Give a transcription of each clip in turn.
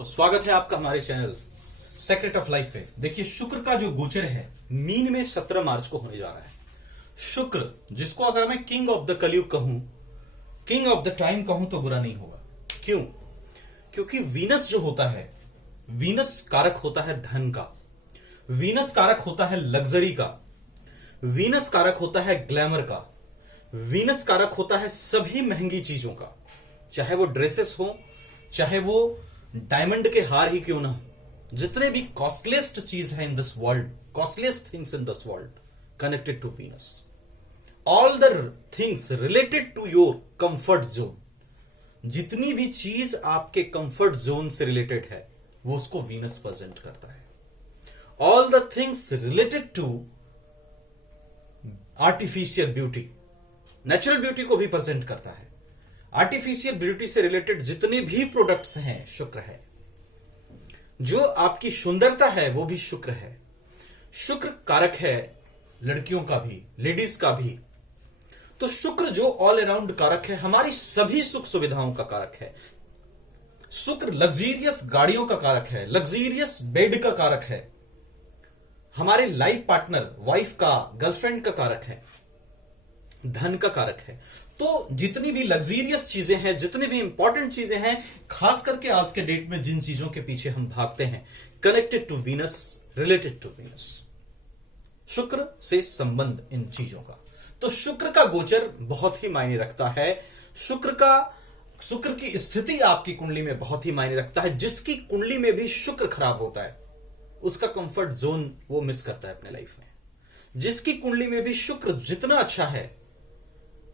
तो स्वागत है आपका हमारे चैनल सेक्रेट ऑफ लाइफ पे। देखिए, शुक्र का जो गोचर है मीन में 17 मार्च को होने जा रहा है। शुक्र, जिसको अगर मैं किंग ऑफ द कलयुग कहूं, किंग ऑफ द टाइम कहूं तो बुरा नहीं होगा। क्यों? क्योंकि वीनस जो होता है, वीनस कारक होता है धन का, वीनस कारक होता है लग्जरी का, वीनस कारक होता है ग्लैमर का, वीनस कारक होता है सभी महंगी चीजों का, चाहे वो ड्रेसेस हो, चाहे वो डायमंड के हार ही क्यों ना। जितने भी कॉस्टलीस्ट चीज है in this world, costliest things in this world connected to Venus. All the things related to your comfort zone, जितनी भी चीज आपके कंफर्ट जोन से रिलेटेड है वो उसको वीनस प्रेजेंट करता है। All the things related to artificial beauty, natural beauty को भी प्रेजेंट करता है। आर्टिफिशियल ब्यूटी से रिलेटेड जितने भी प्रोडक्ट्स हैं शुक्र है। जो आपकी सुंदरता है वो भी शुक्र है। शुक्र कारक है लड़कियों का भी, लेडीज का भी। तो शुक्र जो ऑल अराउंड कारक है, हमारी सभी सुख सुविधाओं का कारक है। शुक्र लग्जीरियस गाड़ियों का कारक है, लग्जीरियस बेड का कारक है, हमारे लाइफ पार्टनर, वाइफ का, गर्लफ्रेंड का कारक है, धन का कारक है। तो जितनी भी लग्जीरियस चीजें हैं, जितनी भी इंपॉर्टेंट चीजें हैं, खास करके आज के डेट में जिन चीजों के पीछे हम भागते हैं, connected to Venus, related to Venus, शुक्र से संबंध इन चीजों का। तो शुक्र का गोचर बहुत ही मायने रखता है। शुक्र की स्थिति आपकी कुंडली में बहुत ही मायने रखता है। जिसकी कुंडली में भी शुक्र खराब होता है उसका कंफर्ट जोन वो मिस करता है अपने लाइफ में। जिसकी कुंडली में भी शुक्र जितना अच्छा है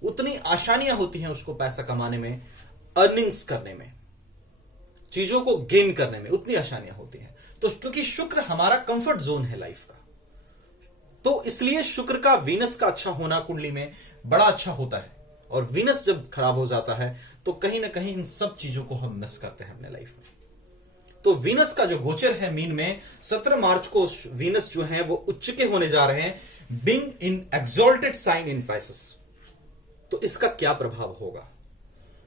उतनी आसानियां होती हैं उसको पैसा कमाने में, अर्निंग्स करने में, चीजों को गेन करने में उतनी आसानियां होती हैं। तो क्योंकि शुक्र हमारा कंफर्ट जोन है लाइफ का, तो इसलिए शुक्र का वीनस का अच्छा होना कुंडली में बड़ा अच्छा होता है। और वीनस जब खराब हो जाता है तो कहीं ना कहीं इन सब चीजों को हम मिस करते हैं अपने लाइफ में। तो वीनस का जो गोचर है मीन में 17 मार्च को वीनस जो है वो उच्च के होने जा रहे हैं, being in exalted sign in Pisces. तो इसका क्या प्रभाव होगा,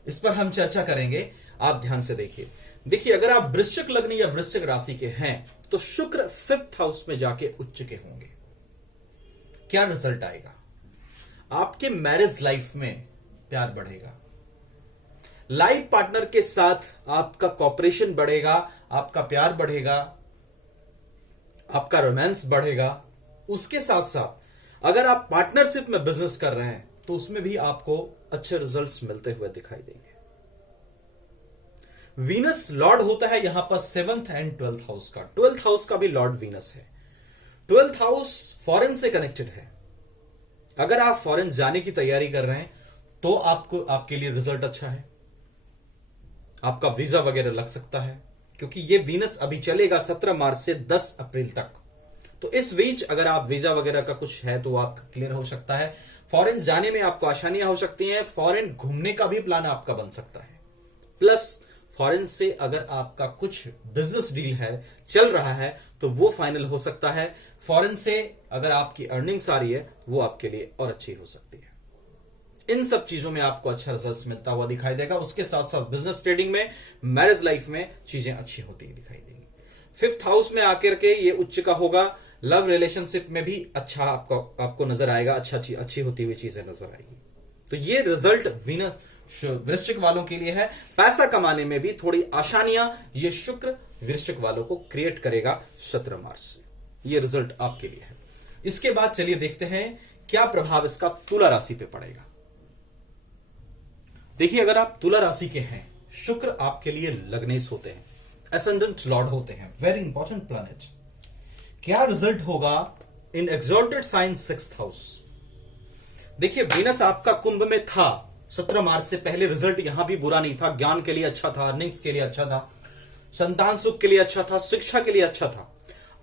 इस पर हम चर्चा करेंगे। आप ध्यान से देखिए, अगर आप वृश्चिक लग्न या वृश्चिक राशि के हैं तो शुक्र 5th हाउस में जाके उच्च के होंगे। क्या रिजल्ट आएगा? आपके मैरिज लाइफ में प्यार बढ़ेगा, लाइफ पार्टनर के साथ आपका कॉपरेशन बढ़ेगा, आपका प्यार बढ़ेगा, आपका रोमांस बढ़ेगा। उसके साथ साथ अगर आप पार्टनरशिप में बिजनेस कर रहे हैं तो उसमें भी आपको अच्छे रिजल्ट्स मिलते हुए दिखाई देंगे। वीनस लॉर्ड होता है यहां पर 7th एंड 12th हाउस का। 12th हाउस का भी लॉर्ड वीनस है। 12th हाउस फॉरेन से कनेक्टेड है। अगर आप फॉरेन जाने की तैयारी कर रहे हैं तो आपके लिए रिजल्ट अच्छा है। आपका वीजा वगैरह लग सकता है, क्योंकि ये वीनस अभी चलेगा 17 मार्च से 10 अप्रैल तक। तो इस बीच अगर आप वीजा वगैरह का कुछ है तो आपका क्लियर हो सकता है। फॉरेन जाने में आपको आसानियां हो सकती हैं। फॉरेन घूमने का भी प्लान आपका बन सकता है। प्लस फॉरेन से अगर आपका कुछ बिजनेस डील है, चल रहा है, तो वो फाइनल हो सकता है। फॉरेन से अगर आपकी अर्निंग्स आ रही है वो आपके लिए और अच्छी हो सकती है। इन सब चीजों में आपको अच्छा रिजल्ट मिलता हुआ दिखाई देगा। उसके साथ साथ बिजनेस, ट्रेडिंग में, मैरिज लाइफ में चीजें अच्छी होती दिखाई देगी। 5th हाउस में आकर के ये उच्च का होगा। लव रिलेशनशिप में भी अच्छा आपको नजर आएगा, अच्छी होती हुई चीजें नजर आएगी। तो ये रिजल्ट वीनस वृश्चिक वालों के लिए है। पैसा कमाने में भी थोड़ी आसानियां ये शुक्र वृश्चिक वालों को क्रिएट करेगा 17 मार्च से। ये रिजल्ट आपके लिए है। इसके बाद चलिए देखते हैं क्या प्रभाव इसका तुला राशि पे पड़ेगा। देखिए, अगर आप तुला राशि के हैं, शुक्र आपके लिए लग्नेश होते हैं, एसेंडेंट लॉर्ड होते हैं, वेरी इंपॉर्टेंट प्लैनेट। क्या रिजल्ट होगा इन एक्सॉल्टेड साइन 6th हाउस? देखिए, वीनस आपका कुंभ में था 17 मार्च से पहले। रिजल्ट यहां भी बुरा नहीं था। ज्ञान के लिए अच्छा था, अर्निंग्स के लिए अच्छा था, संतान सुख के लिए अच्छा था, शिक्षा के लिए अच्छा था।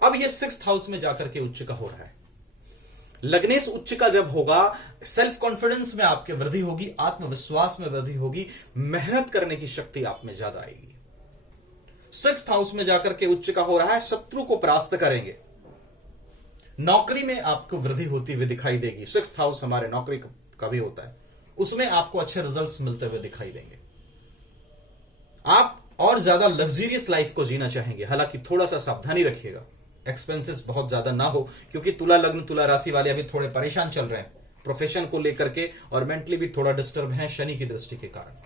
अब ये 6th हाउस में जाकर के उच्च का हो रहा है। लग्नेश उच्च का जब होगा, सेल्फ कॉन्फिडेंस में आपके वृद्धि होगी, आत्मविश्वास में वृद्धि होगी, मेहनत करने की शक्ति आप में ज्यादा आएगी। 6th हाउस में जाकर के उच्च का हो रहा है, शत्रु को परास्त करेंगे। नौकरी में आपको वृद्धि होती हुई दिखाई देगी। 6th हाउस हमारे नौकरी का भी होता है, उसमें आपको अच्छे रिजल्ट्स मिलते हुए दिखाई देंगे। आप और और ज्यादा लग्जरियस लाइफ को जीना चाहेंगे, हालांकि थोड़ा सा सावधानी रखिएगा, एक्सपेंसेस बहुत ज्यादा ना हो, क्योंकि तुला लग्न तुला राशि वाले अभी थोड़े परेशान चल रहे हैं प्रोफेशन को लेकर के, और मेंटली भी थोड़ा डिस्टर्ब है शनि की दृष्टि के कारण,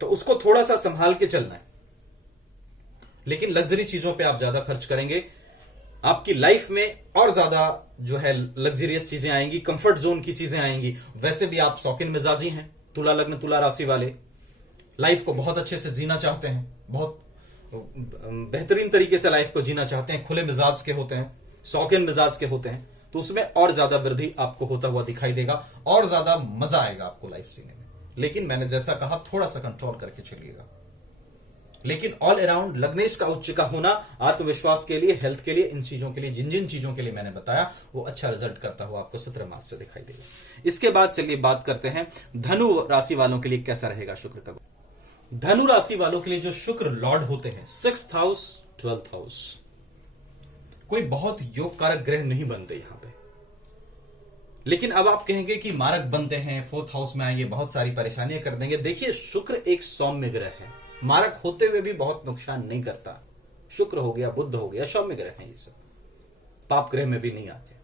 तो उसको थोड़ा सा संभाल के चलना है। लेकिन लग्जरी चीजों पे आप ज्यादा खर्च करेंगे, आपकी लाइफ में और ज्यादा जो है लग्जरियस चीजें आएंगी, कंफर्ट जोन की चीजें आएंगी। वैसे भी आप शौकीन मिजाजी हैं, तुला लग्न तुला राशि वाले लाइफ को बहुत अच्छे से जीना चाहते हैं, बहुत बेहतरीन तरीके से लाइफ को जीना चाहते हैं, खुले मिजाज के होते हैं, शौकीन मिजाज के होते हैं, तो उसमें और ज्यादा वृद्धि आपको होता हुआ दिखाई देगा और ज्यादा मजा आएगा आपको लाइफ जीने में। लेकिन मैंने जैसा कहा थोड़ा सा कंट्रोल करके चलिएगा। लेकिन ऑल अराउंड लग्नेश का उच्च का होना आत्मविश्वास के लिए, हेल्थ के लिए, इन चीजों के लिए, जिन जिन चीजों के लिए मैंने बताया वो अच्छा रिजल्ट करता हुआ आपको 17 मार्च से दिखाई देगा। इसके बाद चलिए बात करते हैं धनु राशि वालों के लिए कैसा रहेगा शुक्र का। धनु राशि वालों के लिए जो शुक्र लॉर्ड होते हैं 6th हाउस 12th हाउस, कोई बहुत योग कारक ग्रह नहीं बनते यहां पे। लेकिन अब आप कहेंगे कि मारक बनते हैं, 4th हाउस में आएंगे, बहुत सारी परेशानियां कर देंगे। देखिए शुक्र एक सौम्य ग्रह है, मारक होते हुए भी बहुत नुकसान नहीं करता। शुक्र हो गया, बुध हो गया, सौम्य ग्रह हैं ये सब, पाप ग्रह में भी नहीं आते।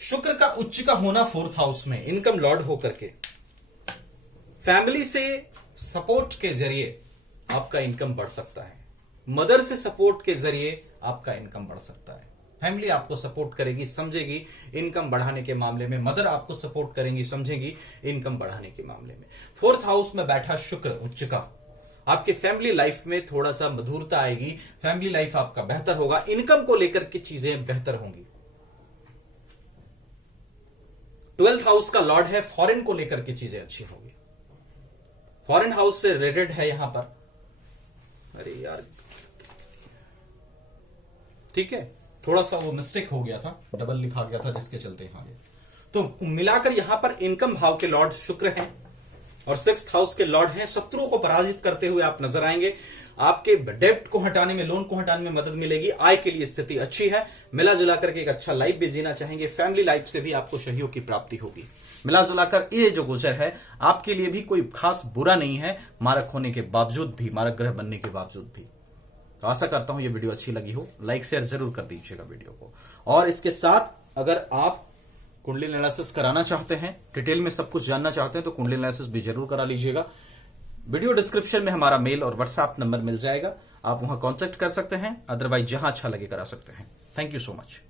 शुक्र का उच्च का होना 4th हाउस में, इनकम लॉर्ड होकर के फैमिली से सपोर्ट के जरिए आपका इनकम बढ़ सकता है, मदर से सपोर्ट के जरिए आपका इनकम बढ़ सकता है। फैमिली आपको सपोर्ट करेगी, समझेगी इनकम बढ़ाने के मामले में, मदर आपको सपोर्ट करेंगी, समझेगी इनकम बढ़ाने के मामले में। 4th हाउस में बैठा शुक्र उच्च का, आपके फैमिली लाइफ में थोड़ा सा मधुरता आएगी, फैमिली लाइफ आपका बेहतर होगा, इनकम को लेकर के चीजें बेहतर होंगी। 12th हाउस का लॉर्ड है, फॉरेन को लेकर के चीजें अच्छी होंगी, फॉरेन हाउस से रिलेटेड है यहां पर। अरे यार ठीक है, थोड़ा सा वो मिस्टेक हो गया था, डबल लिखा गया था जिसके चलते यहां गया। तो मिलाकर यहां पर इनकम भाव के लॉर्ड शुक्र हैं और 6th हाउस के लॉर्ड हैं। शत्रुओं को पराजित करते हुए आप नजर आएंगे, आपके डेब्ट को हटाने में, लोन को हटाने में मदद मिलेगी, आय के लिए स्थिति अच्छी है, मिला जुला करके एक अच्छा लाइफ भी जीना चाहेंगे, फैमिली लाइफ से भी आपको सहयोग की प्राप्ति होगी। मिला जुलाकर ये जो गुजर है आपके लिए भी कोई खास बुरा नहीं है, मारक होने के बावजूद भी, मारक ग्रह बनने के बावजूद भी। तो आशा करता हूं ये वीडियो अच्छी लगी हो, लाइक शेयर जरूर कर दीजिएगा वीडियो को। और इसके साथ अगर आप कुंडली एनालिसिस कराना चाहते हैं, डिटेल में सब कुछ जानना चाहते हैं, तो कुंडली एनालिसिस भी जरूर करा लीजिएगा। वीडियो डिस्क्रिप्शन में हमारा मेल और व्हाट्सएप नंबर मिल जाएगा, आप वहां कांटेक्ट कर सकते हैं, अदरवाइज जहां अच्छा लगे करा सकते हैं। Thank you so much.